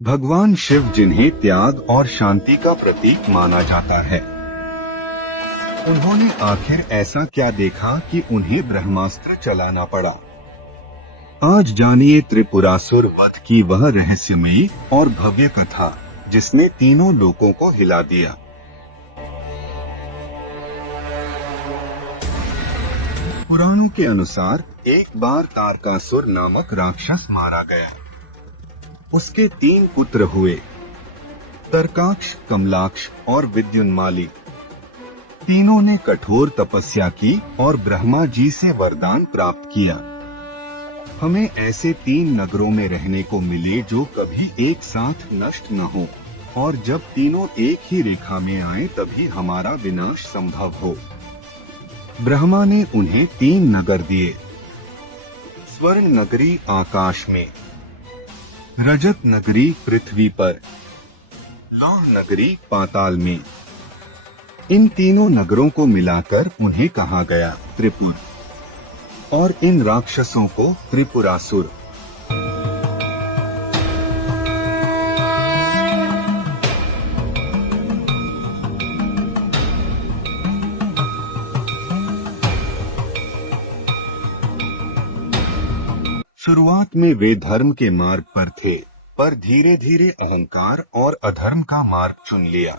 भगवान शिव जिन्हें त्याग और शांति का प्रतीक माना जाता है, उन्होंने आखिर ऐसा क्या देखा कि उन्हें ब्रह्मास्त्र चलाना पड़ा। आज जानिए त्रिपुरासुर वध की वह रहस्यमयी और भव्य कथा जिसने तीनों लोकों को हिला दिया। पुराणों के अनुसार एक बार तारकासुर नामक राक्षस मारा गया। उसके 3 पुत्र हुए, तरकाक्ष, कमलाक्ष और विद्युन्माली। तीनों ने कठोर तपस्या की और ब्रह्मा जी से वरदान प्राप्त किया। हमें ऐसे 3 नगरों में रहने को मिले जो कभी एक साथ नष्ट न हो, और जब तीनों एक ही रेखा में आए तभी हमारा विनाश संभव हो। ब्रह्मा ने उन्हें 3 नगर दिए। स्वर्ण नगरी आकाश में, रजत नगरी पृथ्वी पर, लौह नगरी पाताल में। इन तीनों नगरों को मिलाकर उन्हें कहा गया त्रिपुर, और इन राक्षसों को त्रिपुरासुर। शुरुआत में वे धर्म के मार्ग पर थे, पर धीरे धीरे अहंकार और अधर्म का मार्ग चुन लिया।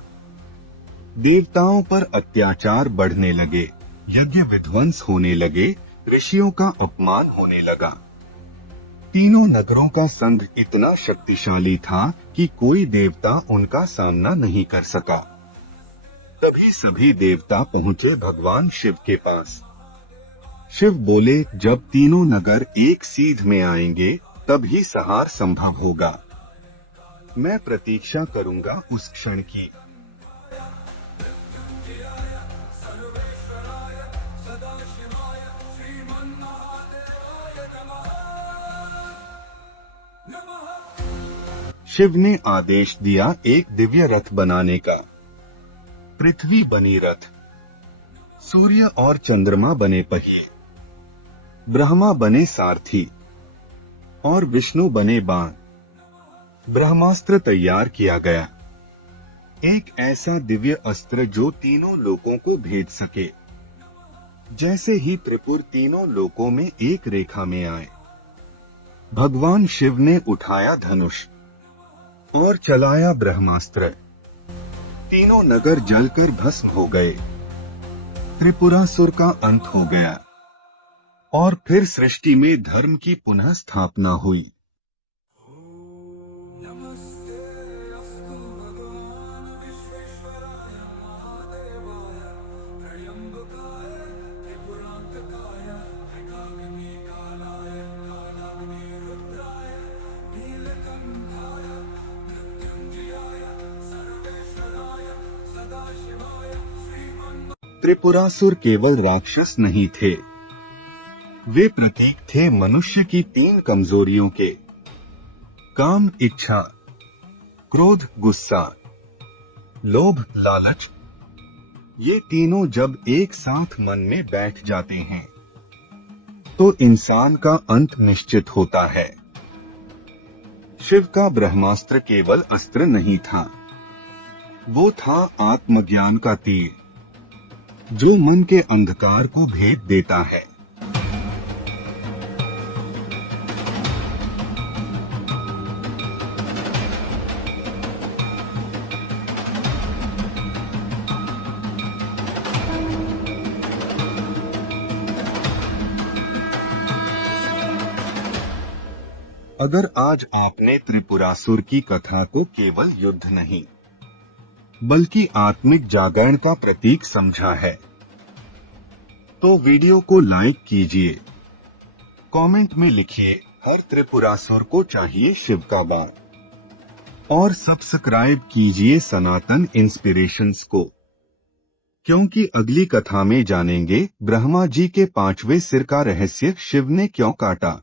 देवताओं पर अत्याचार बढ़ने लगे, यज्ञ विध्वंस होने लगे, ऋषियों का अपमान होने लगा। तीनों नगरों का संघ इतना शक्तिशाली था कि कोई देवता उनका सामना नहीं कर सका। तभी सभी देवता पहुंचे भगवान शिव के पास। शिव बोले, जब तीनों नगर एक सीध में आएंगे तब ही संहार संभव होगा। मैं प्रतीक्षा करूंगा उस क्षण की। शिव ने आदेश दिया एक दिव्य रथ बनाने का। पृथ्वी बनी रथ, सूर्य और चंद्रमा बने पहिए, ब्रह्मा बने सारथी और विष्णु बने बाण। ब्रह्मास्त्र तैयार किया गया, एक ऐसा दिव्य अस्त्र जो तीनों लोकों को भेद सके। जैसे ही त्रिपुर तीनों लोकों में एक रेखा में आए, भगवान शिव ने उठाया धनुष और चलाया ब्रह्मास्त्र। तीनों नगर जलकर भस्म हो गए। त्रिपुरासुर का अंत हो गया और फिर सृष्टि में धर्म की पुनः स्थापना हुई। त्रिपुरासुर केवल राक्षस नहीं थे, वे प्रतीक थे मनुष्य की 3 कमजोरियों के, काम इच्छा, क्रोध गुस्सा, लोभ लालच। ये तीनों जब एक साथ मन में बैठ जाते हैं तो इंसान का अंत निश्चित होता है। शिव का ब्रह्मास्त्र केवल अस्त्र नहीं था, वो था आत्मज्ञान का तीर जो मन के अंधकार को भेद देता है। अगर आज आपने त्रिपुरासुर की कथा को केवल युद्ध नहीं बल्कि आत्मिक जागरण का प्रतीक समझा है, तो वीडियो को लाइक कीजिए, कमेंट में लिखिए हर त्रिपुरासुर को चाहिए शिव का बाण, और सब्सक्राइब कीजिए सनातन इंस्पिरेशंस को, क्योंकि अगली कथा में जानेंगे ब्रह्मा जी के 5वें सिर का रहस्य, शिव ने क्यों काटा।